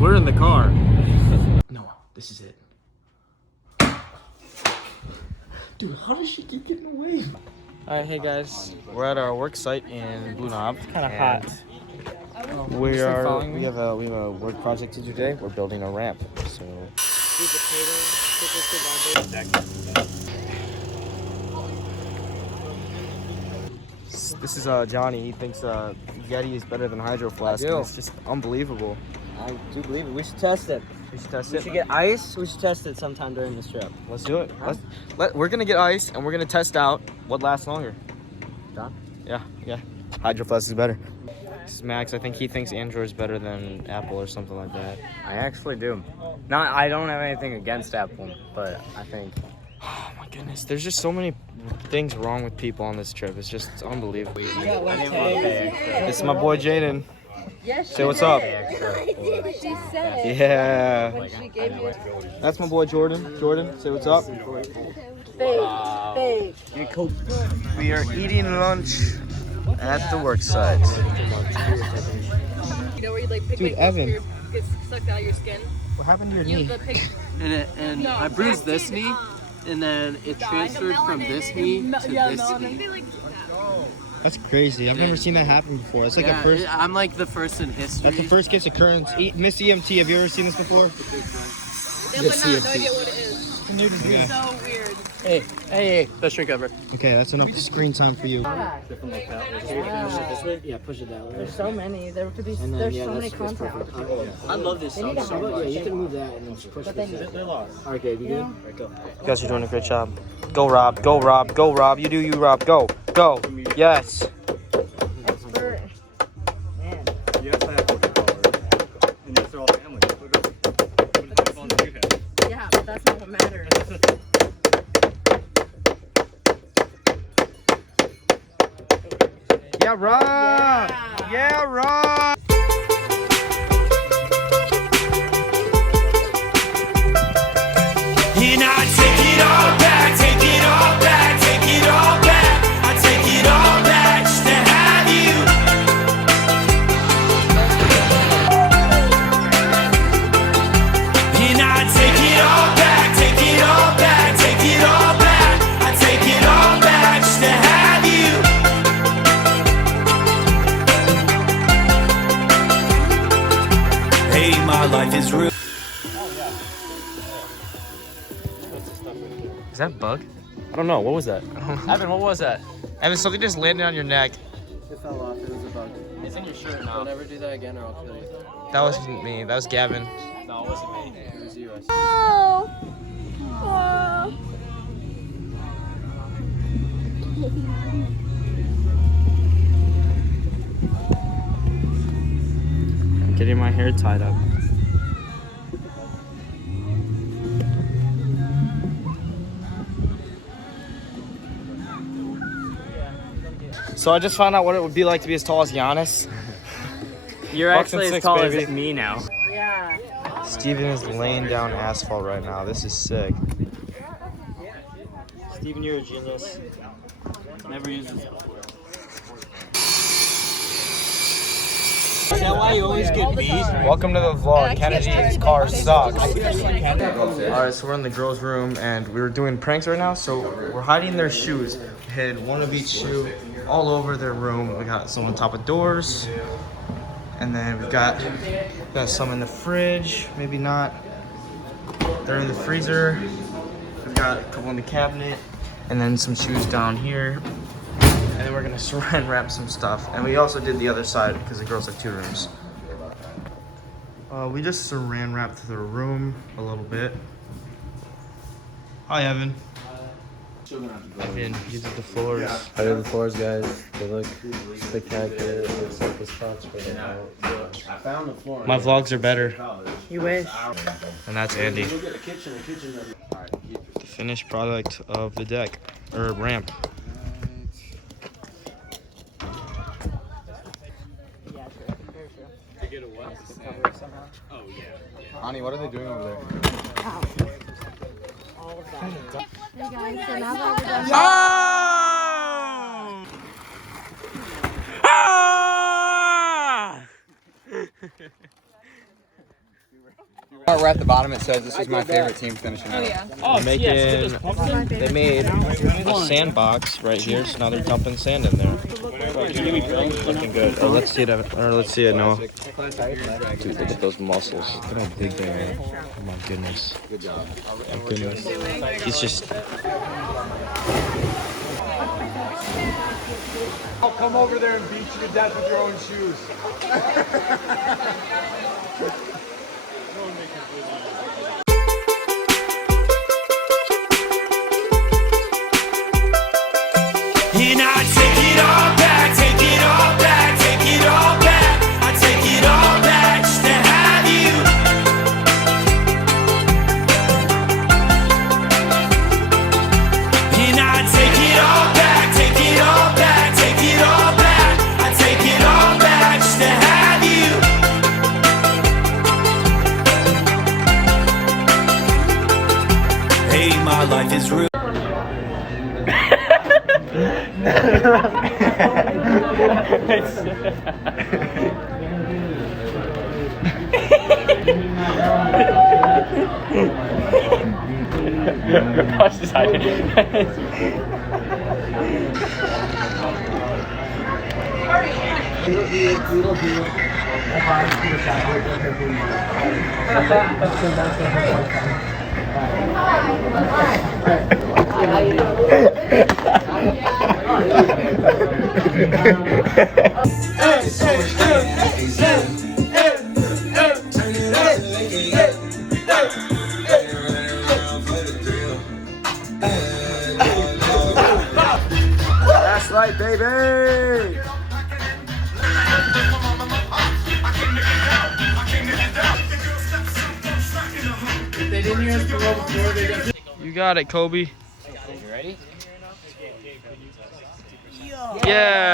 We're in the car. No, this is it. Dude, how does she keep getting away? Alright, hey guys. We're at our work site in Blue Knob. It's kind of hot. We have a work project to do today. We're building a ramp. So this is Johnny. He thinks Yeti is better than Hydro Flask. And it's just unbelievable. I do believe it. We should test it. We should test it. We should get ice. We should test it sometime during this trip. Let's do it. We're gonna get ice and we're gonna test out what lasts longer. Done? Yeah. Hydro Flask is better. This is Max. I think he thinks Android is better than Apple or something like that. I actually do. I don't have anything against Apple, but I think. Oh my goodness, there's just so many things wrong with people on this trip. It's just unbelievable. This is my boy Jaden. Yes, say what's up. She said it. Yeah. When she gave me That's my boy Jordan. Jordan, say what's up. fake. We are eating lunch at the work site. You know where you like pick Dude, Evan. gets sucked out of your skin? What happened to your You knee? have the pig. And I bruised this knee, and then it transferred from this knee to this knee. That's crazy. I've never seen that happen before. It's like a first. I'm like the first in history. That's the first case occurrence. Miss EMT, have you ever seen this before? They would not no idea what it is. Okay. So weird. Hey, let's drink over. Okay, that's enough screen time for you. Yeah, push it that way. There's so many. There could be. There's so many contacts. I love this song so much. Yeah, you can move that and then just push it. They lost. Okay, you good? Right, go. You guys are doing a great job. Go, Rob. Go, Rob. Go, Rob. You do you, Rob. Go. Go. Yes. Expert. Man. You have to have what you call her. And you have to all family. Yeah, but that's not what matters. Yeah, Rob. Yeah, Rob. And I take it all back, take it all back, take it all back. I take it all back just to have you. And I take it all back, take it all back, take it all back. I take it all back just to have you. Hey, my life is real. Is that a bug? I don't know. What was that? Evan, what was that? Evan, something just landed on your neck. It fell off. It was a bug. It's in your shirt now. Don't ever do that again or I'll kill you. That wasn't me. That was Gavin. No, it wasn't me. It was you. Oh. Oh. Getting my hair tied up. So I just found out what it would be like to be as tall as Giannis. You're Bucks and actually as six, tall baby. as me now. Yeah. Steven is laying down asphalt right now. This is sick. Steven, you're a genius. Never used this before. Is that why you always get beat? Welcome to the vlog. Kennedy's car sucks. Alright, so we're in the girls' room and we're doing pranks right now. So we're hiding their shoes. We hid one of each shoe all over their room. We got some on top of doors. And then we've got some in the fridge. Maybe not. They're in the freezer. We've got a couple in the cabinet. And then some shoes down here. And then we're gonna saran wrap some stuff. And we also did the other side because the girls have 2 rooms. We just saran wrapped the room a little bit. Hi, Evan. Evan, you did the floors. I did the floors, guys. They look spectacular. It looks like the spots for them out. I found the floor. My vlogs are better. You wish. And that's Andy. The finished product of the deck, or ramp. Ani, what are they doing over there? All of that. Hey guys, so now that we're done. Ah! We're at the bottom. It says this is my favorite team finishing out. They made a sandbox right here, so now they're dumping sand in there. Looking good. Oh, let's see it. Let's see it, Noah. Dude, look at those muscles. Look at how big they are. Oh my goodness. Good job. Oh my goodness. He's just. I'll come over there and beat you to death with your own shoes. And I take it all back, take it all back, take it all back. I take it all back just to have you. And I take it all back, take it all back, take it all back. I take it all back just to have you. Hey, my life is ruined. Watch this hide. That's right, baby. You got it, Kobe. You ready? Yeah.